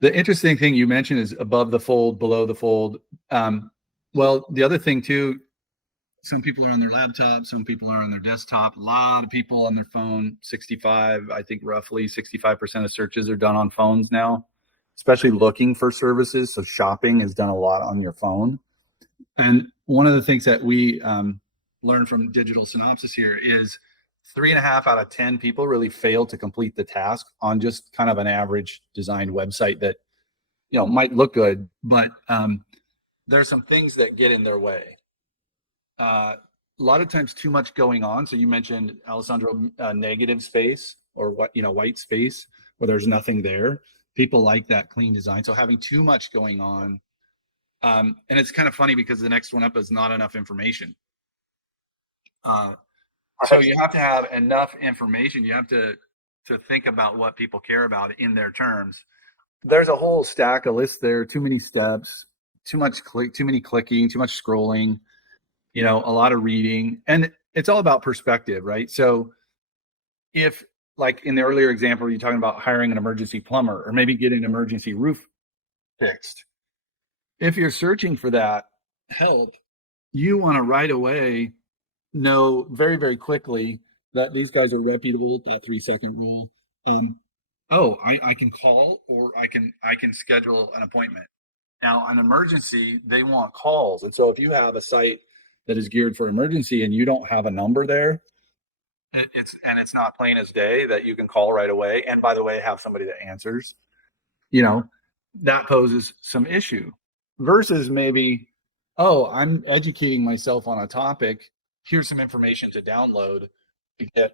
The interesting thing you mentioned is above the fold, below the fold. Well, the other thing too, some people are on their laptop, some people are on their desktop, a lot of people on their phone. 65, I think roughly 65% of searches are done on phones now, especially looking for services. So shopping is done a lot on your phone. And one of the things that we learned from Digital Synopsis here is 3.5 out of 10 people really fail to complete the task on just kind of an average designed website that, might look good, but there's some things that get in their way. A lot of times too much going on. So you mentioned, Alessandro, negative space, or white space where there's nothing there. People like that clean design. So having too much going on. And it's kind of funny because the next one up is not enough information. So you have to have enough information. You have to think about what people care about in their terms. There's a whole stack of lists there. Too many steps, too many clicking, too much scrolling, a lot of reading. And it's all about perspective, right? So if, like in the earlier example, you're talking about hiring an emergency plumber or maybe getting an emergency roof fixed. If you're searching for that help, you want to right away know very, very quickly that these guys are reputable, that 3-second rule. And I can call, or I can schedule an appointment. Now, an emergency, they want calls. And so if you have a site that is geared for emergency and you don't have a number there, it's not plain as day that you can call right away. And by the way, have somebody that answers, that poses some issue versus maybe, I'm educating myself on a topic. Here's some information to download to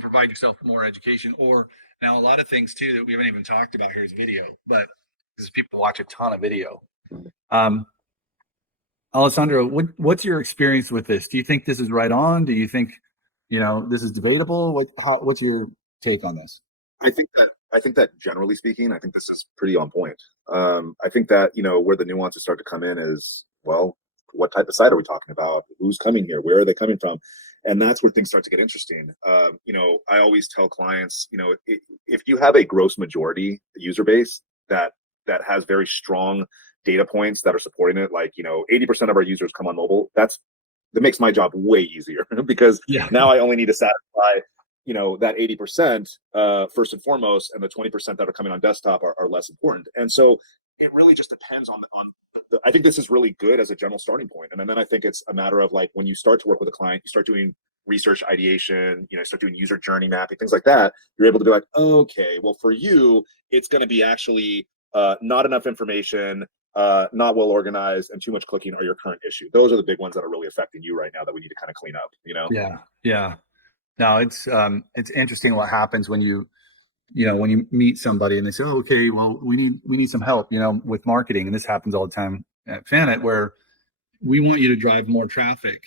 provide yourself more education. Or now a lot of things too that we haven't even talked about here is video, but because people watch a ton of video. Alessandro, what's your experience with this? Do you think this is right on? Do you think, this is debatable? What's your take on this? I think that generally speaking, I think this is pretty on point. I think that, where the nuances start to come in is, well, what type of site are we talking about? Who's coming here? Where are they coming from? And that's where things start to get interesting. I always tell clients, if you have a gross majority user base that has very strong data points that are supporting it, like 80% of our users come on mobile, that makes my job way easier because now I only need to satisfy that 80% first and foremost, and the 20% that are coming on desktop are less important. And so it really just depends on I think this is really good as a general starting point. And then I think it's a matter of, like, when you start to work with a client, you start doing research ideation, start doing user journey mapping, things like that. You're able to be like, okay, well, for you, it's going to be actually not enough information, not well organized, and too much clicking are your current issue. Those are the big ones that are really affecting you right now that we need to kind of clean up, Yeah. Now it's interesting what happens when you meet somebody and they say, oh, okay, well, we need some help, with marketing. And this happens all the time at Fanet, where we want you to drive more traffic.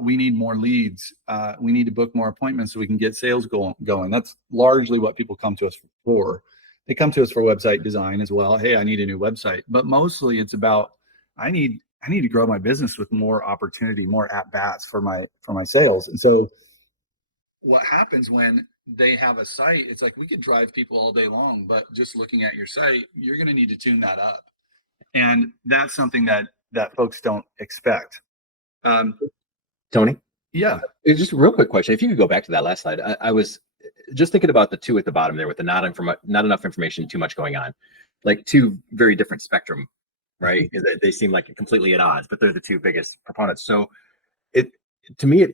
We need more leads. We need to book more appointments so we can get sales going. That's largely what people come to us for. They come to us for website design as well. Hey, I need a new website, but mostly it's about, I need to grow my business with more opportunity, more at bats for my sales. And so what happens when they have a site, it's like, we could drive people all day long, but just looking at your site, you're going to need to tune that up. And that's something that folks don't expect. Tony? Yeah. Just a real quick question. If you could go back to that last slide, I was just thinking about the two at the bottom there with the not enough information, too much going on, like two very different spectrum, right? They seem like completely at odds, but they're the two biggest proponents. So to me,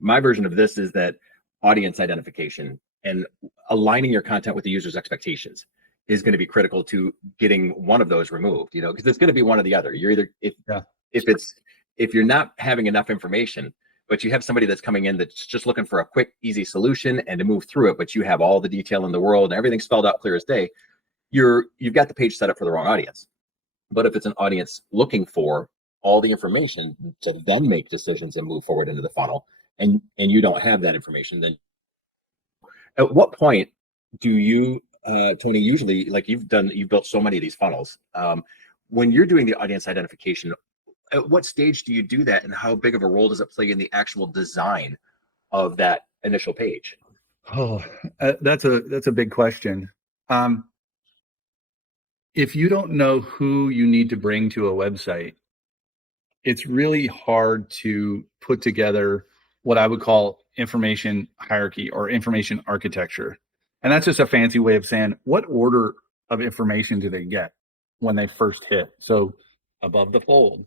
my version of this is that audience identification and aligning your content with the user's expectations is going to be critical to getting one of those removed, because it's going to be one or the other. You're either, if you're not having enough information, but you have somebody that's coming in that's just looking for a quick, easy solution and to move through it, but you have all the detail in the world and everything spelled out clear as day, you've got the page set up for the wrong audience. But if it's an audience looking for all the information to then make decisions and move forward into the funnel, and you don't have that information, then at what point do you, Tony, usually, like you've built so many of these funnels, when you're doing the audience identification, at what stage do you do that, and how big of a role does it play in the actual design of that initial page? Oh, that's a big question. if you don't know who you need to bring to a website, it's really hard to put together what I would call information hierarchy or information architecture. And that's just a fancy way of saying what order of information do they get when they first hit? So above the fold,